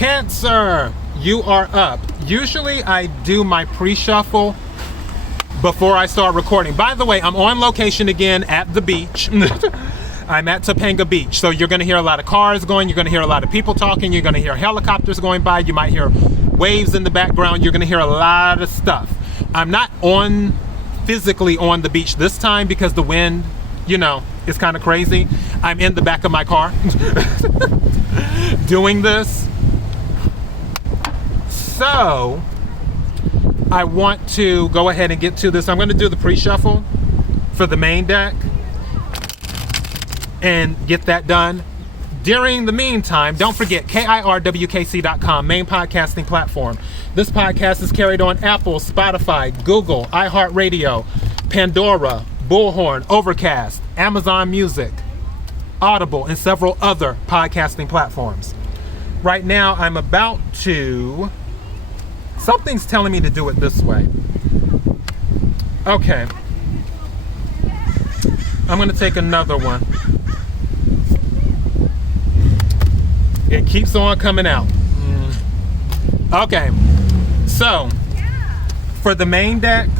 Cancer, you are up. Usually I do my pre-shuffle before I start recording. By the way, I'm on location again at the beach. I'm at Topanga Beach, so you're gonna hear a lot of cars going, you're gonna hear a lot of people talking, you're gonna hear helicopters going by, you might hear waves in the background, you're gonna hear a lot of stuff. I'm not physically on the beach this time because the wind, you know, is kind of crazy. I'm in the back of my car doing this. So I want to go ahead and get to this. I'm going to do the pre-shuffle for the main deck and get that done. During the meantime, don't forget KIRWKC.com, main podcasting platform. This podcast is carried on Apple, Spotify, Google, iHeartRadio, Pandora, Bullhorn, Overcast, Amazon Music, Audible, and several other podcasting platforms. Right now, I'm about to... Something's telling me to do it this way. Okay. I'm going to take another one. It keeps on coming out. Okay. So, for the main deck,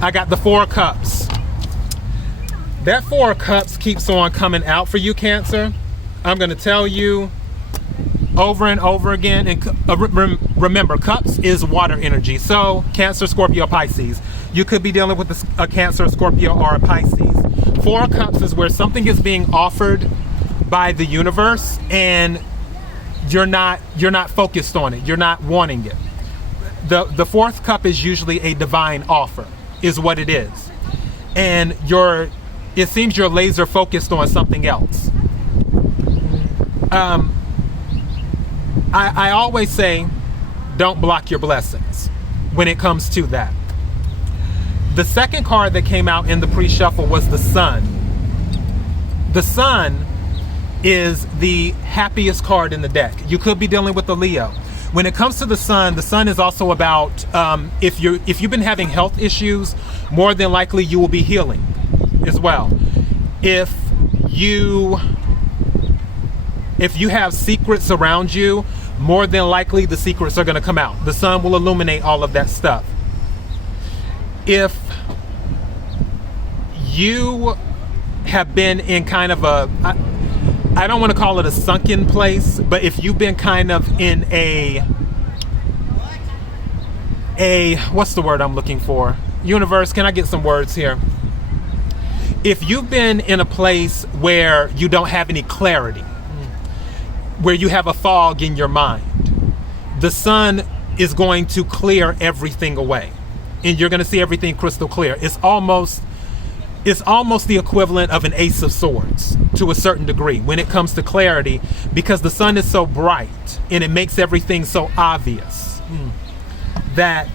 I got the Four of Cups. That Four of Cups keeps on coming out for you, Cancer. I'm going to tell you over and over again, and remember, Cups is water energy. So Cancer, Scorpio, Pisces. You could be dealing with a Cancer, Scorpio, or a Pisces. Four of Cups is where something is being offered by the universe and you're not focused on it. You're not wanting it. The fourth cup is usually a divine offer, is what it is. And it seems you're laser focused on something else. I always say, don't block your blessings when it comes to that. The second card that came out in the pre-shuffle was the Sun. The Sun is the happiest card in the deck. You could be dealing with the Leo. When it comes to the Sun is also about if you've been having health issues, more than likely you will be healing as well. If you have secrets around you, more than likely the secrets are going to come out. The Sun will illuminate all of that stuff. If you have been in kind of I don't want to call it a sunken place, but if you've been kind of in a what's the word I'm looking for? Universe, can I get some words here? If you've been in a place where you don't have any clarity, where you have a fog in your mind, the Sun is going to clear everything away and you're going to see everything crystal clear. It's almost the equivalent of an Ace of Swords to a certain degree when it comes to clarity, because the Sun is so bright and it makes everything so obvious that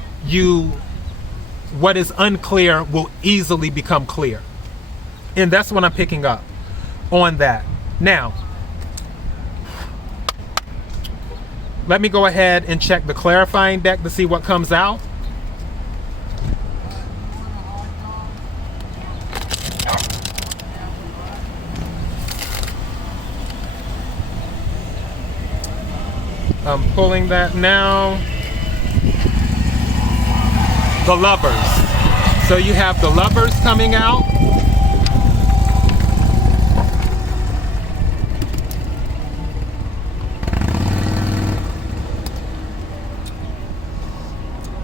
what is unclear will easily become clear. And that's what I'm picking up on that. Now, let me go ahead and check the clarifying deck to see what comes out. I'm pulling that now. The Lovers. So you have the Lovers coming out.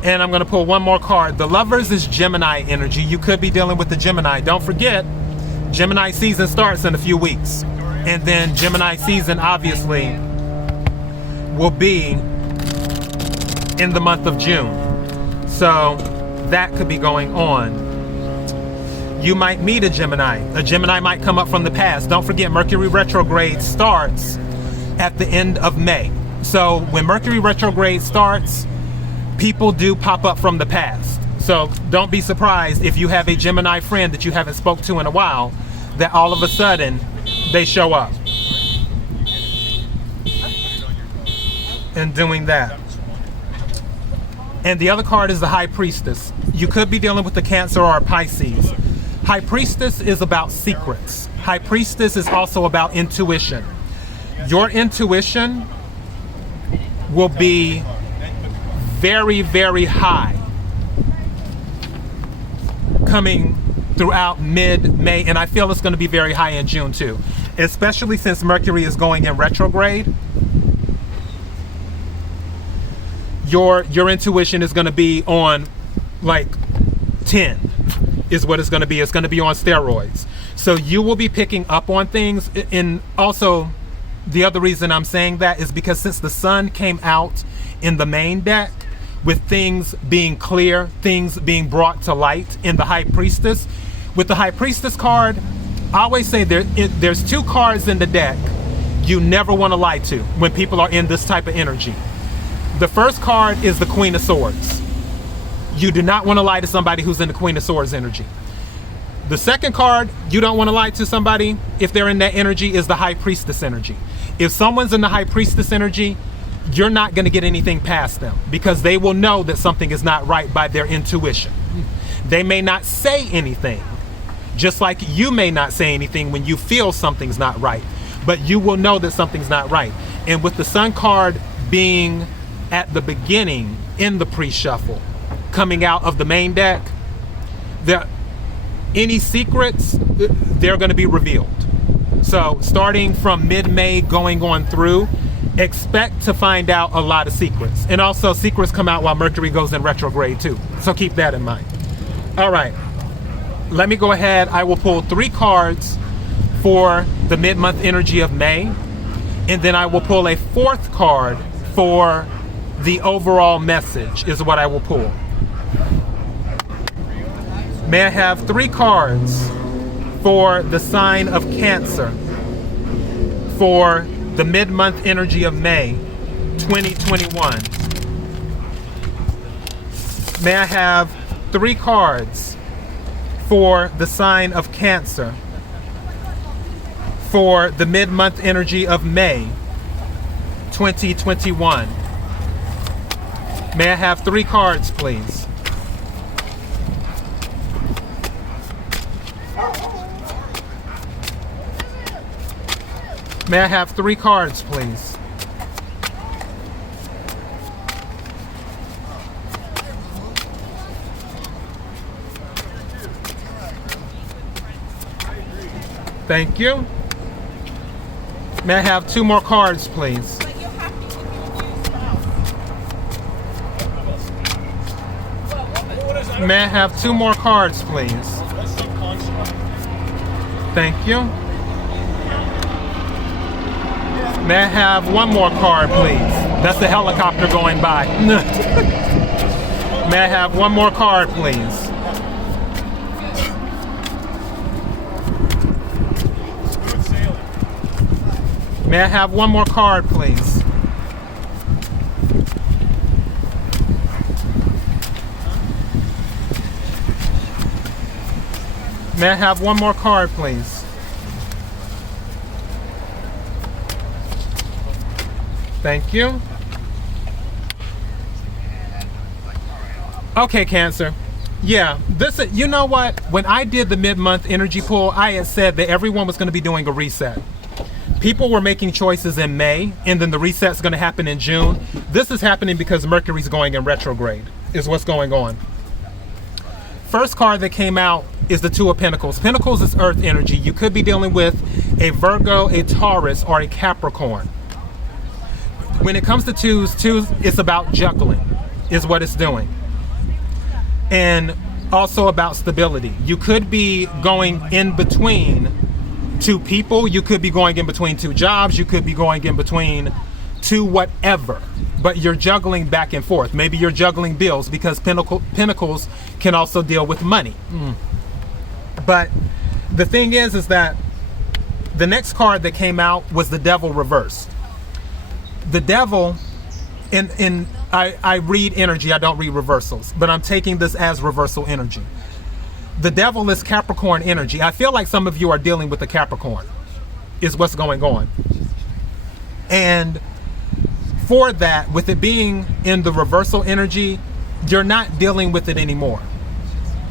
And I'm going to pull one more card. The Lovers is Gemini energy. You could be dealing with the Gemini. Don't forget, Gemini season starts in a few weeks. And then Gemini season obviously will be in the month of June. So that could be going on. You might meet a Gemini. A Gemini might come up from the past. Don't forget, Mercury retrograde starts at the end of May. So when Mercury retrograde starts, people do pop up from the past. So don't be surprised if you have a Gemini friend that you haven't spoke to in a while, that all of a sudden they show up and doing that. And the other card is the High Priestess. You could be dealing with a Cancer or a Pisces. High Priestess is about secrets. High Priestess is also about intuition. Your intuition will be very, very high coming throughout mid-May, and I feel it's going to be very high in June too, especially since Mercury is going in retrograde. Your intuition is going to be on like 10 is what it's going to be. It's going to be on steroids. So you will be picking up on things. And also the other reason I'm saying that is because since the sun came out in the main deck with things being clear, things being brought to light in the High Priestess, with the High Priestess card, I always say there's two cards in the deck you never want to lie to when people are in this type of energy. The first card is the Queen of Swords. You do not want to lie to somebody who's in the Queen of Swords energy. The second card you don't want to lie to somebody if they're in that energy is the High Priestess energy. If someone's in the High Priestess energy, you're not going to get anything past them because they will know that something is not right by their intuition. They may not say anything, just like you may not say anything when you feel something's not right, but you will know that something's not right. And with the Sun card being at the beginning in the pre-shuffle, coming out of the main deck, any secrets, they're going to be revealed. So starting from mid-May going on through, expect to find out a lot of secrets. And also secrets come out while Mercury goes in retrograde too. So keep that in mind. All right, let me go ahead. I will pull 3 cards for the mid-month energy of May. And then I will pull a 4th card for the overall message is what I will pull. May I have 3 cards for the sign of Cancer for the mid-month energy of May 2021? May I have 3 cards for the sign of Cancer for the mid-month energy of May 2021? May I have 3 cards, please? May I have 3 cards, please? Thank you. May I have 2 more cards, please? May I have 2 more cards, please? Thank you. May I have 1 more card, please? That's the helicopter going by. May I have 1 more card, please? May I have 1 more card, please? May I have 1 more card, please? Thank you. Okay, Cancer. Yeah, you know what? When I did the mid-month energy pull, I had said that everyone was going to be doing a reset. People were making choices in May, and then the reset's going to happen in June. This is happening because Mercury's going in retrograde, is what's going on. First card that came out is the 2 of Pentacles. Pentacles is earth energy. You could be dealing with a Virgo, a Taurus, or a Capricorn. When it comes to twos, it's about juggling, is what it's doing. And also about stability. You could be going in between 2 people. You could be going in between 2 jobs. You could be going in between 2 whatever. But you're juggling back and forth. Maybe you're juggling bills because Pentacles can also deal with money. But the thing is that the next card that came out was the Devil reversed. The Devil, I read energy, I don't read reversals, but I'm taking this as reversal energy. The Devil is Capricorn energy. I feel like some of you are dealing with the Capricorn, is what's going on. And for that, with it being in the reversal energy, you're not dealing with it anymore.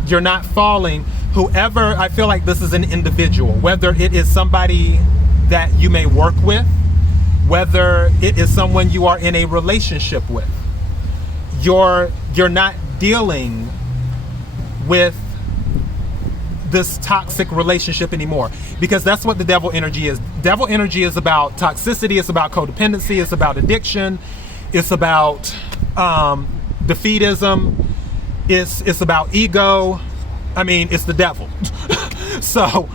You're not falling. Whoever, I feel like this is an individual, whether it is somebody that you may work with, whether it is someone you are in a relationship with. You're not dealing with this toxic relationship anymore, because that's what the devil energy is. Devil energy is about toxicity, it's about codependency, it's about addiction, it's about defeatism, it's about ego. I mean, it's the devil. So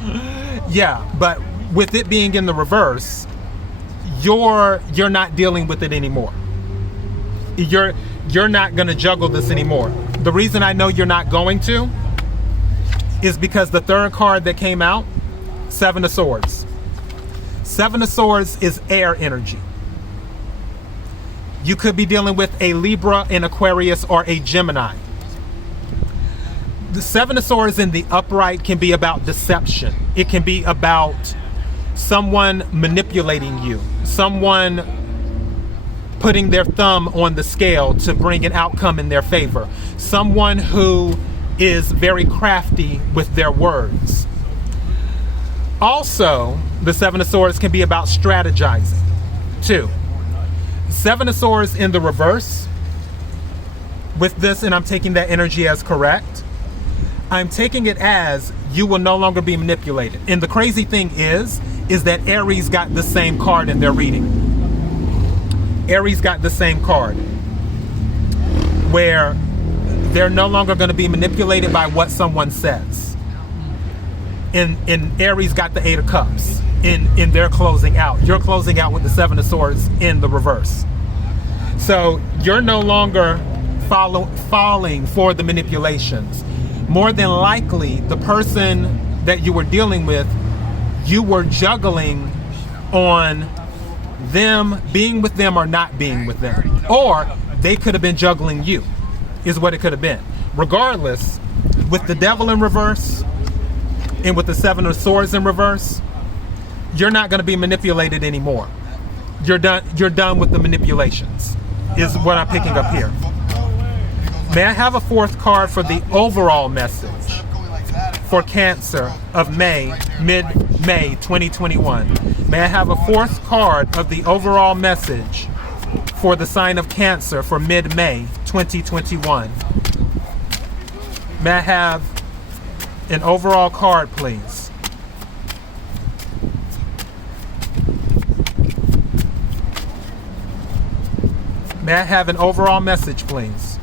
yeah, but with it being in the reverse, you're not dealing with it anymore. You're not going to juggle this anymore. The reason I know you're not going to is because the third card that came out, Seven of Swords. Seven of Swords is air energy. You could be dealing with a Libra, an Aquarius, or a Gemini. The Seven of Swords in the upright can be about deception. It can be about someone manipulating you, someone putting their thumb on the scale to bring an outcome in their favor, someone who is very crafty with their words. Also, the Seven of Swords can be about strategizing too. Seven of Swords in the reverse with this, and I'm taking that energy as correct. I'm taking it as you will no longer be manipulated. And the crazy thing is that Aries got the same card in their reading. Aries got the same card, where they're no longer going to be manipulated by what someone says. And Aries got the Eight of Cups in their closing out. You're closing out with the Seven of Swords in the reverse. So you're no longer falling for the manipulations. More than likely, the person that you were dealing with, you were juggling on them being with them or not being with them. Or they could have been juggling you, is what it could have been. Regardless, with the devil in reverse and with the Seven of Swords in reverse, you're not going to be manipulated anymore. You're done with the manipulations, is what I'm picking up here. May I have a fourth card for the overall message for Cancer of mid-May 2021? May I have a fourth card of the overall message for the sign of Cancer for mid-May 2021? May I have an overall card, please? May I have an overall message, please?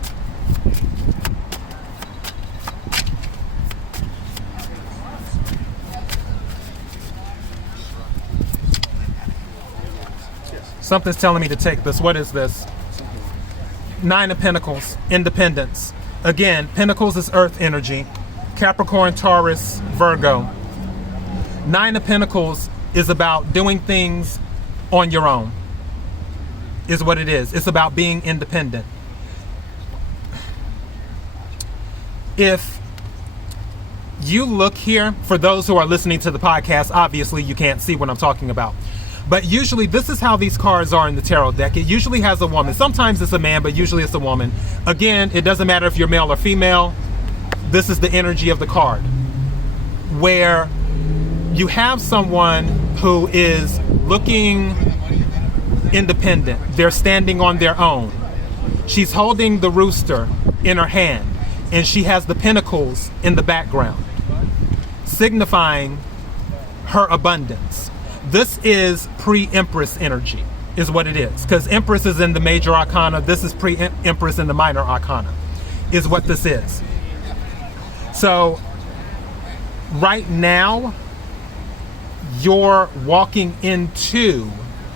Something's telling me to take this. What is this? Nine of Pentacles, independence. Again, Pentacles is earth energy. Capricorn, Taurus, Virgo. Nine of Pentacles is about doing things on your own, is what it is. It's about being independent. If you look here, for those who are listening to the podcast, obviously you can't see what I'm talking about. But usually this is how these cards are in the tarot deck. It usually has a woman. Sometimes it's a man, but usually it's a woman. Again, it doesn't matter if you're male or female. This is the energy of the card, where you have someone who is looking independent. They're standing on their own. She's holding the rooster in her hand, and she has the pentacles in the background, signifying her abundance. This is pre-Empress energy, is what it is. Because Empress is in the major arcana. This is pre-Empress in the minor arcana, is what this is. So, right now, you're walking into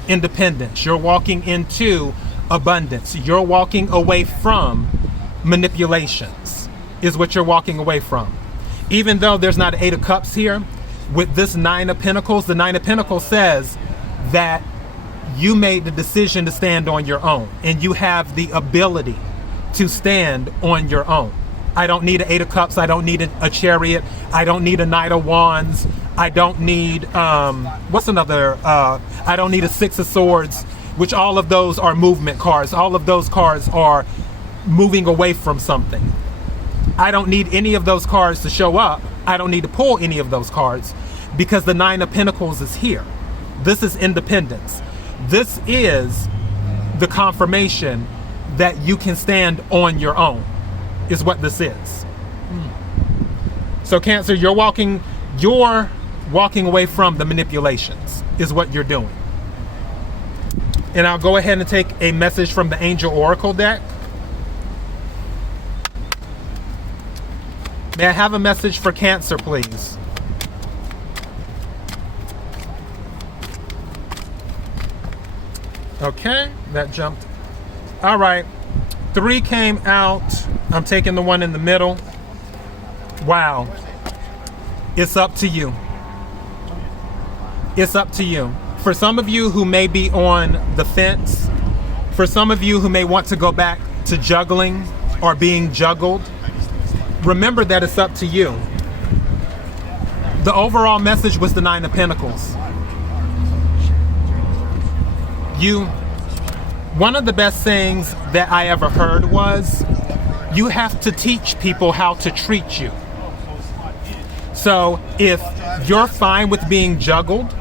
independence. You're walking into abundance. You're walking away from manipulations, is what you're walking away from. Even though there's not an Eight of Cups here, with this Nine of Pentacles, the Nine of Pentacles says that you made the decision to stand on your own, and you have the ability to stand on your own. I don't need an Eight of Cups. I don't need a Chariot. I don't need a Knight of Wands. I don't need, what's another? I don't need a Six of Swords, which all of those are movement cards. All of those cards are moving away from something. I don't need any of those cards to show up. I don't need to pull any of those cards because the Nine of Pentacles is here. This is independence. This is the confirmation that you can stand on your own, is what this is. So Cancer, you're walking away from the manipulations, is what you're doing. And I'll go ahead and take a message from the Angel Oracle deck. May I have a message for Cancer, please? Okay, that jumped. All right, 3 came out. I'm taking the one in the middle. Wow. It's up to you. It's up to you. For some of you who may be on the fence, for some of you who may want to go back to juggling or being juggled, remember that it's up to you. The overall message was the 9 of Pentacles. One of the best things that I ever heard was, you have to teach people how to treat you. So if you're fine with being juggled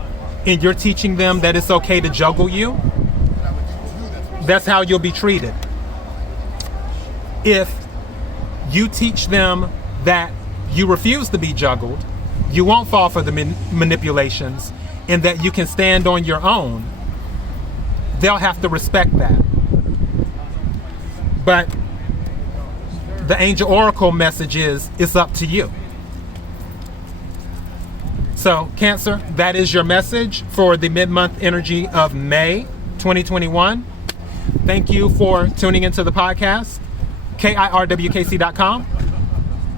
and you're teaching them that it's okay to juggle you, that's how you'll be treated. If you teach them that you refuse to be juggled, you won't fall for the manipulations, and that you can stand on your own, they'll have to respect that. But the Angel Oracle message is, it's up to you. So Cancer, that is your message for the mid-month energy of May 2021. Thank you for tuning into the podcast. KIRWKC.com.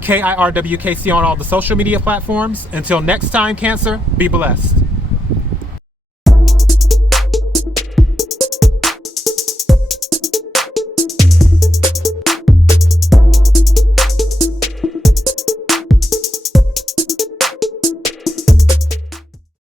KIRWKC on all the social media platforms. Until next time, Cancer, be blessed.